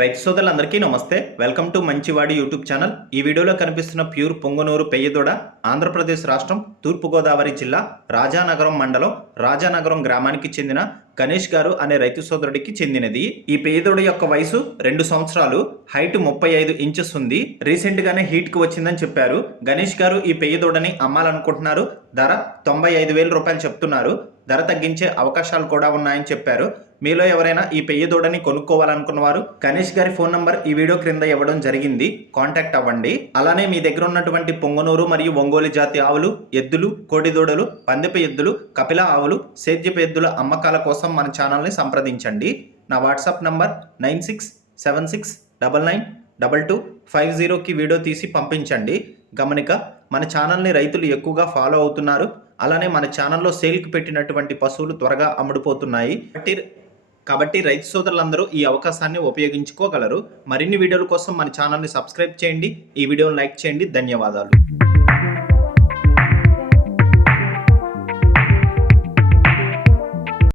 రైతు సోదరులందరికీ నమస్తే. వెల్కమ్ టు మంచివాడి యూట్యూబ్ ఛానల్. ఈ వీడియోలో కనిపిస్తున్న ప్యూర్ పొంగనూరు పెయ్యదూడ ఆంధ్రప్రదేశ్ రాష్ట్రం తూర్పుగోదావరి జిల్లా రాజానగరం మండలం రాజానగరం గ్రామానికి చెందిన గణేష్ గారు అనే రైతు సోదరుడికి చెందినది. ఈ పెయ్యదూడ యొక్క వయసు 2 సంవత్సరాలు, హైట్ 35 ఇంచెస్ ఉంది. రీసెంట్ గానే హీట్ కి వచ్చిందని చెప్పారు. గణేష్ గారు ఈ పెయ్యదూడని అమ్మాలనుకుంటున్నారు. ధర 95,000 రూపాయలు చెప్తున్నారు. ధర తగ్గించే అవకాశాలు కూడా ఉన్నాయని చెప్పారు. మీలో ఎవరైనా ఈ పెయ్యదూడని కొనుక్కోవాలనుకున్నవారు గణేష్ గారి ఫోన్ నంబర్ ఈ వీడియో క్రింద ఇవ్వడం జరిగింది, కాంటాక్ట్ అవ్వండి. అలానే మీ దగ్గర ఉన్నటువంటి పొంగనూరు మరియు ఒంగోలు జాతి ఆవులు, ఎద్దులు, కోడిదూడలు, పందెపు ఎద్దులు, కపిల ఆవులు, సేద్యపు ఎద్దుల అమ్మకాల కోసం మన ఛానల్ని సంప్రదించండి. నా వాట్సాప్ నంబర్ 9676992250కి వీడియో తీసి పంపించండి. గమనిక, మన ఛానల్ని రైతులు ఎక్కువగా ఫాలో అవుతున్నారు. అలానే మన ఛానల్లో సేల్కి పెట్టినటువంటి పశువులు త్వరగా అమ్ముడుపోతున్నాయి. కాబట్టి రైతు సోదరులందరూ ఈ అవకాశాన్ని ఉపయోగించుకోగలరు. మరిన్ని వీడియోల కోసం మన ఛానల్ని సబ్స్క్రైబ్ చేయండి. ఈ వీడియోని లైక్ చేయండి. ధన్యవాదాలు.